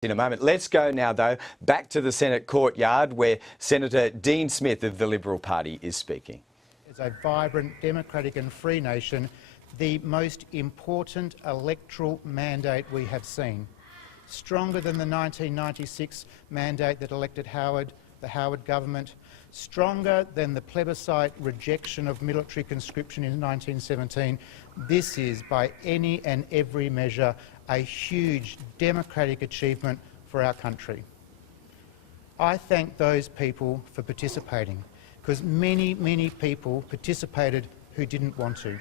In a moment. Let's go now, though, back to the Senate courtyard where Senator Dean Smith of the Liberal Party is speaking. As a vibrant, democratic and free nation, the most important electoral mandate we have seen. Stronger than the 1996 mandate that elected the Howard government, stronger than the plebiscite rejection of military conscription in 1917. This is, by any and every measure, a huge democratic achievement for our country. I thank those people for participating, because many, many people participated who didn't want to.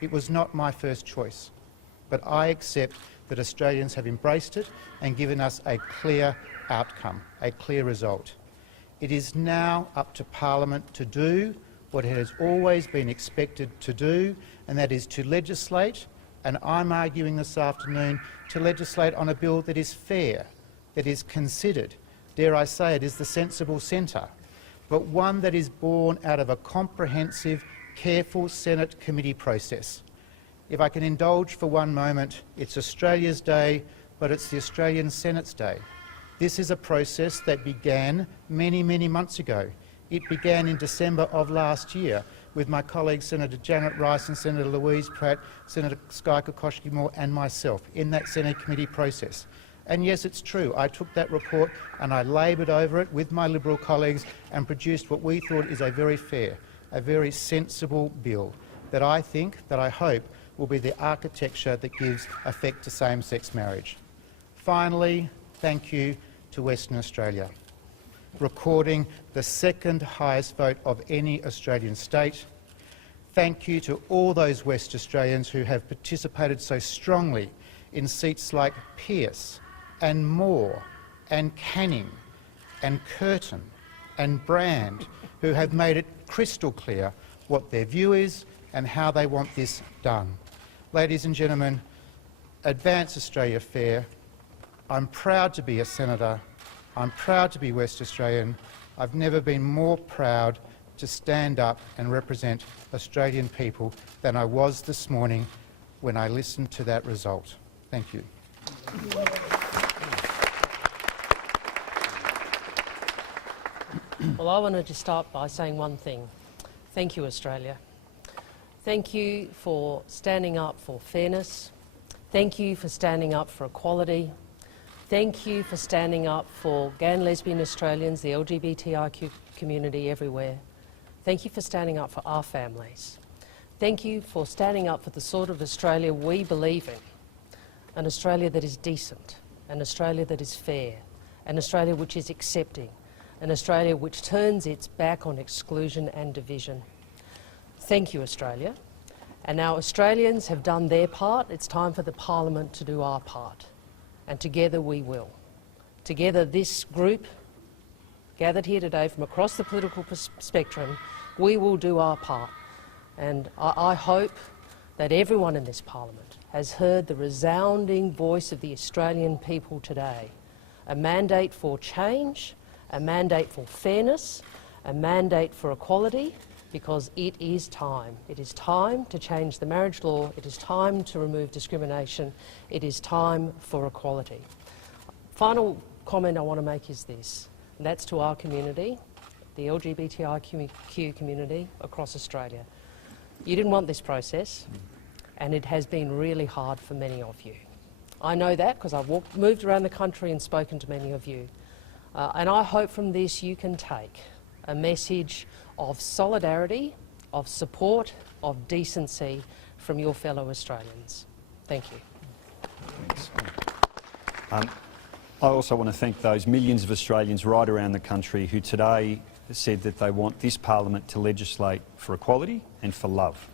It was not my first choice, but I accept that Australians have embraced it and given us a clear outcome, a clear result. It is now up to Parliament to do what it has always been expected to do, and that is to legislate, and I'm arguing this afternoon to legislate on a bill that is fair, that is considered, dare I say it, is the sensible centre, but one that is born out of a comprehensive, careful Senate committee process. If I can indulge for one moment, it's Australia's day, but it's the Australian Senate's day. This is a process that began many, many months ago. It began in December of last year with my colleagues Senator Janet Rice and Senator Louise Pratt, Senator Sky Kokoschky-Moore and myself in that Senate committee process. And yes, it's true, I took that report and I laboured over it with my Liberal colleagues and produced what we thought is a very fair, a very sensible bill that I think, that I hope, will be the architecture that gives effect to same-sex marriage. Finally, thank you to Western Australia, recording the second highest vote of any Australian state. Thank you to all those West Australians who have participated so strongly in seats like Pearce and Moore and Canning and Curtin and Brand, who have made it crystal clear what their view is and how they want this done. Ladies and gentlemen, advance Australia fair. I'm proud to be a senator. I'm proud to be West Australian. I've never been more proud to stand up and represent Australian people than I was this morning when I listened to that result. Thank you. Well, I wanted to start by saying one thing. Thank you, Australia. Thank you for standing up for fairness. Thank you for standing up for equality. Thank you for standing up for gay and lesbian Australians, the LGBTIQ community everywhere. Thank you for standing up for our families. Thank you for standing up for the sort of Australia we believe in, an Australia that is decent, an Australia that is fair, an Australia which is accepting, an Australia which turns its back on exclusion and division. Thank you, Australia. And now Australians have done their part. It's time for the Parliament to do our part. And together we will. Together, this group gathered here today from across the political spectrum, we will do our part. And I hope that everyone in this Parliament has heard the resounding voice of the Australian people today. A mandate for change, a mandate for fairness, a mandate for equality, because it is time. It is time to change the marriage law. It is time to remove discrimination. It is time for equality. Final comment I want to make is this, and that's to our community, the LGBTIQ community across Australia. You didn't want this process, and it has been really hard for many of you. I know that because I've moved around the country and spoken to many of you. And I hope from this you can take a message of solidarity, of support, of decency from your fellow Australians. Thank you. Thanks. I also want to thank those millions of Australians right around the country who today said that they want this Parliament to legislate for equality and for love.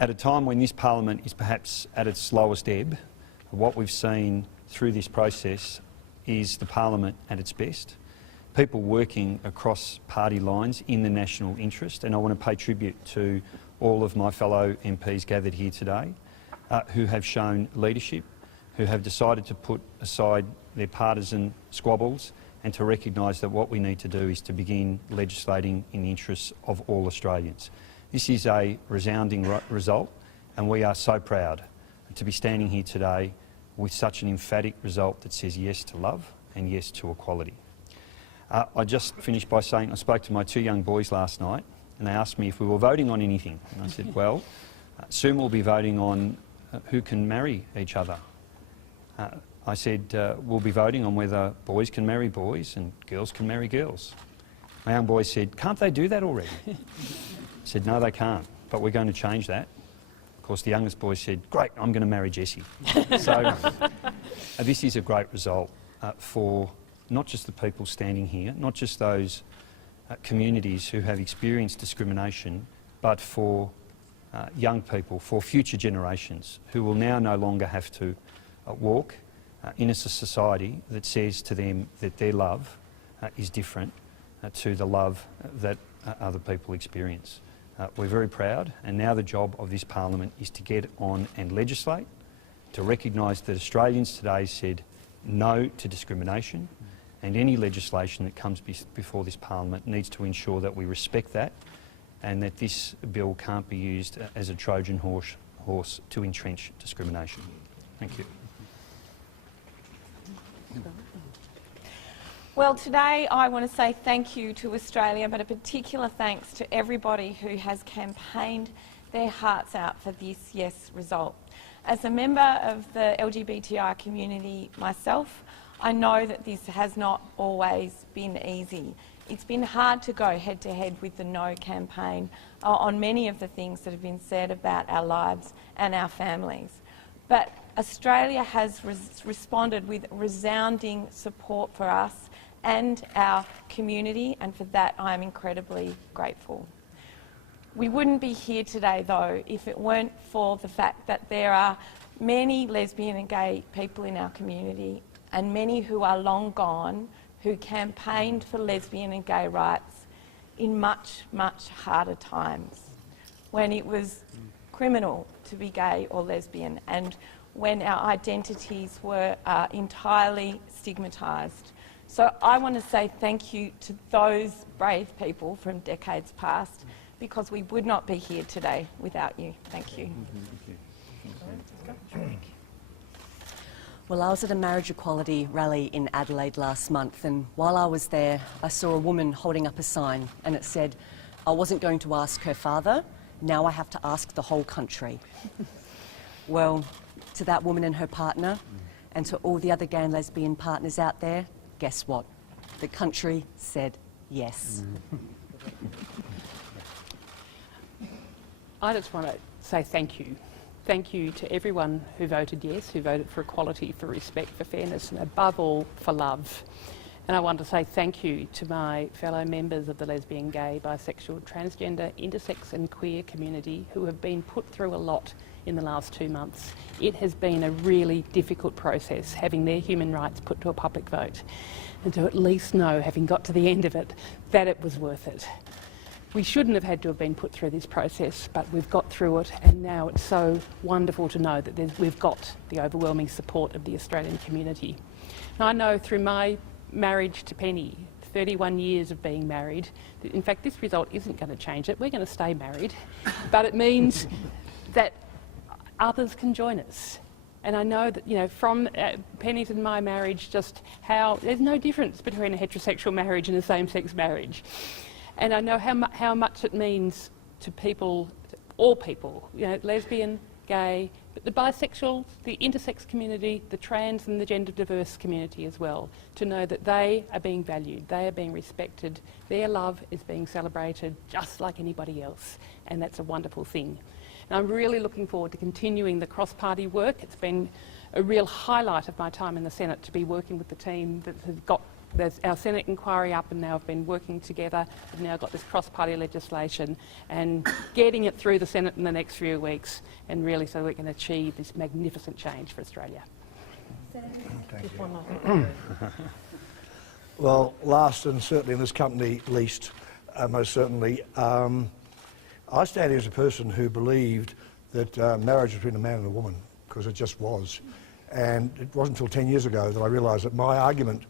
At a time when this Parliament is perhaps at its slowest ebb, what we've seen through this process is the Parliament at its best. People working across party lines in the national interest, and I want to pay tribute to all of my fellow MPs gathered here today who have shown leadership, who have decided to put aside their partisan squabbles and to recognise that what we need to do is to begin legislating in the interests of all Australians. This is a resounding result, and we are so proud to be standing here today with such an emphatic result that says yes to love and yes to equality. I just finished by saying I spoke to my 2 young boys last night and they asked me if we were voting on anything. And I said, well, soon we'll be voting on who can marry each other. I said, we'll be voting on whether boys can marry boys and girls can marry girls. My young boys said, can't they do that already? I said, no, they can't, but we're going to change that. Of course, the youngest boy said, great, I'm going to marry Jessie. So this is a great result for not just the people standing here, not just those communities who have experienced discrimination, but for young people, for future generations who will now no longer have to walk in a society that says to them that their love is different to the love that other people experience. We're very proud, and now the job of this parliament is to get on and legislate, to recognise that Australians today said no to discrimination, and any legislation that comes before this parliament needs to ensure that we respect that and that this bill can't be used as a Trojan horse to entrench discrimination. Thank you. Well, today I want to say thank you to Australia, but a particular thanks to everybody who has campaigned their hearts out for this yes result. As a member of the LGBTI community myself, I know that this has not always been easy. It's been hard to go head-to-head with the No campaign on many of the things that have been said about our lives and our families. But Australia has responded with resounding support for us and our community, and for that I am incredibly grateful. We wouldn't be here today, though, if it weren't for the fact that there are many lesbian and gay people in our community, and many who are long gone, who campaigned for lesbian and gay rights in much, much harder times, when it was criminal to be gay or lesbian, and when our identities were entirely stigmatised. So I want to say thank you to those brave people from decades past, because we would not be here today without you. Thank you. Well, I was at a marriage equality rally in Adelaide last month, and while I was there, I saw a woman holding up a sign, and it said, I wasn't going to ask her father, now I have to ask the whole country. Well, to that woman and her partner, and to all the other gay and lesbian partners out there, guess what? The country said yes. I just want to say thank you. Thank you to everyone who voted yes, who voted for equality, for respect, for fairness, and above all, for love. And I want to say thank you to my fellow members of the lesbian, gay, bisexual, transgender, intersex and queer community who have been put through a lot in the last 2 months. It has been a really difficult process, having their human rights put to a public vote, and to at least know, having got to the end of it, that it was worth it. We shouldn't have had to have been put through this process, but we've got through it, and now it's so wonderful to know that we've got the overwhelming support of the Australian community. Now, I know through my marriage to Penny, 31 years of being married, that in fact this result isn't going to change it. We're going to stay married, but it means that others can join us. And I know that, you know, from Penny's and my marriage, just how there's no difference between a heterosexual marriage and a same-sex marriage. And I know how much it means to people, all people, you know, lesbian, gay, but the bisexual, the intersex community, the trans and the gender diverse community as well, to know that they are being valued, they are being respected, their love is being celebrated just like anybody else, and that's a wonderful thing. And I'm really looking forward to continuing the cross-party work. It's been a real highlight of my time in the Senate to be working with the team that has got our Senate inquiry up, and now have been working together. We've now got this cross-party legislation and getting it through the Senate in the next few weeks, and really so we can achieve this magnificent change for Australia. Well, last and certainly in this company least, most certainly, I stand here as a person who believed that marriage was between a man and a woman, because it just was. And it wasn't until 10 years ago that I realised that my argument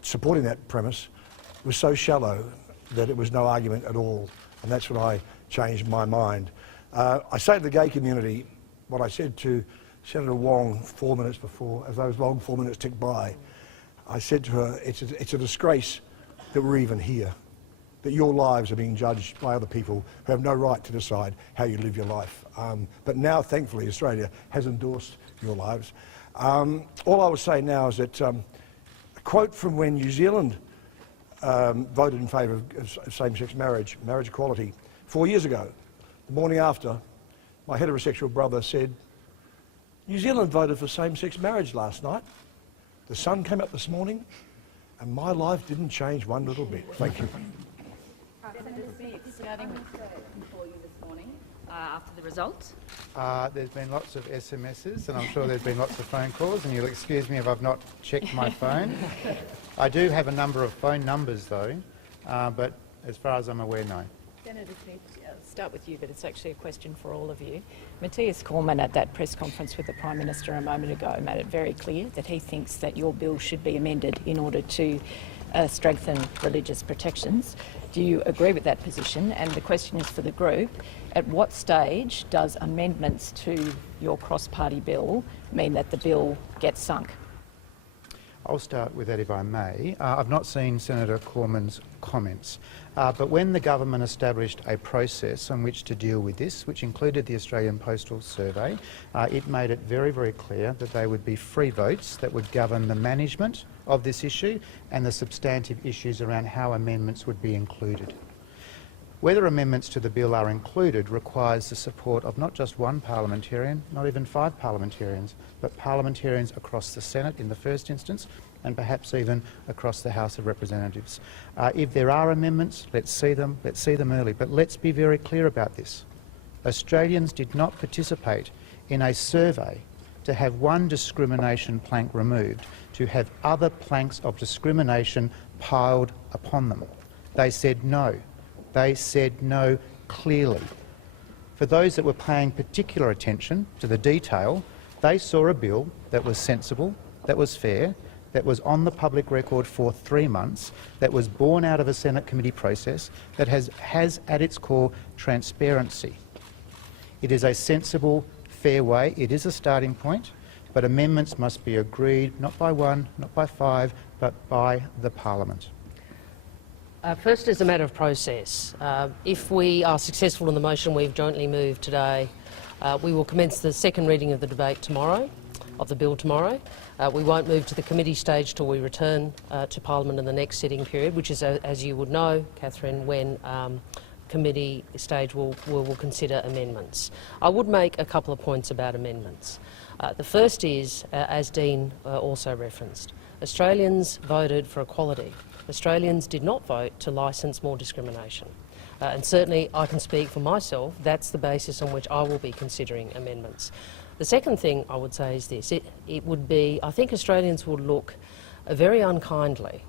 supporting that premise was so shallow that it was no argument at all, and that's when I changed my mind. I say to the gay community what I said to Senator Wong 4 minutes before, as those long 4 minutes ticked by, I said to her, it's a disgrace that we're even here, that your lives are being judged by other people who have no right to decide how you live your life. But now, thankfully, Australia has endorsed your lives. All I will say now is that a quote from when New Zealand voted in favour of same-sex marriage equality 4 years ago, the morning after, my heterosexual brother said, New Zealand voted for same-sex marriage last night. The sun came up this morning, and my life didn't change one little bit. Thank you. Senator Smith, starting for you this morning after the results. There's been lots of SMSs, and I'm sure there's been lots of phone calls, and you'll excuse me if I've not checked my phone. I do have a number of phone numbers, though, but as far as I'm aware, no. Senator Smith, I'll start with you, but it's actually a question for all of you. Matthias Cormann at that press conference with the Prime Minister a moment ago made it very clear that he thinks that your bill should be amended in order to strengthen religious protections. Do you agree with that position? And the question is for the group, at what stage does amendments to your cross-party bill mean that the bill gets sunk? I'll start with that if I may. I've not seen Senator Cormann's comments, but when the government established a process on which to deal with this, which included the Australian Postal Survey, it made it very, very clear that they would be free votes that would govern the management of this issue and the substantive issues around how amendments would be included. Whether amendments to the bill are included requires the support of not just one parliamentarian, not even 5 parliamentarians, but parliamentarians across the Senate in the first instance and perhaps even across the House of Representatives. If there are amendments, let's see them early. But let's be very clear about this. Australians did not participate in a survey to have one discrimination plank removed, to have other planks of discrimination piled upon them. They said no. They said no clearly. For those that were paying particular attention to the detail, they saw a bill that was sensible, that was fair, that was on the public record for 3 months, that was born out of a Senate committee process, that has at its core transparency. It is a sensible, fair way. It is a starting point, but amendments must be agreed not by 1, not by 5, but by the Parliament. First, as a matter of process, if we are successful in the motion we've jointly moved today, we will commence the second reading of the debate tomorrow, of the bill tomorrow. We won't move to the committee stage till we return to Parliament in the next sitting period, which is, as you would know, Catherine, when committee stage will consider amendments. I would make a couple of points about amendments. The first is, as Dean also referenced, Australians voted for equality. Australians did not vote to licence more discrimination. And certainly I can speak for myself, that's the basis on which I will be considering amendments. The second thing I would say is this, it would be, I think Australians would look very unkindly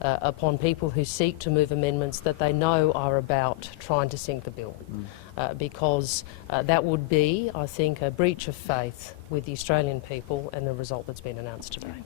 upon people who seek to move amendments that they know are about trying to sink the bill. Because that would be, I think, a breach of faith with the Australian people and the result that's been announced today.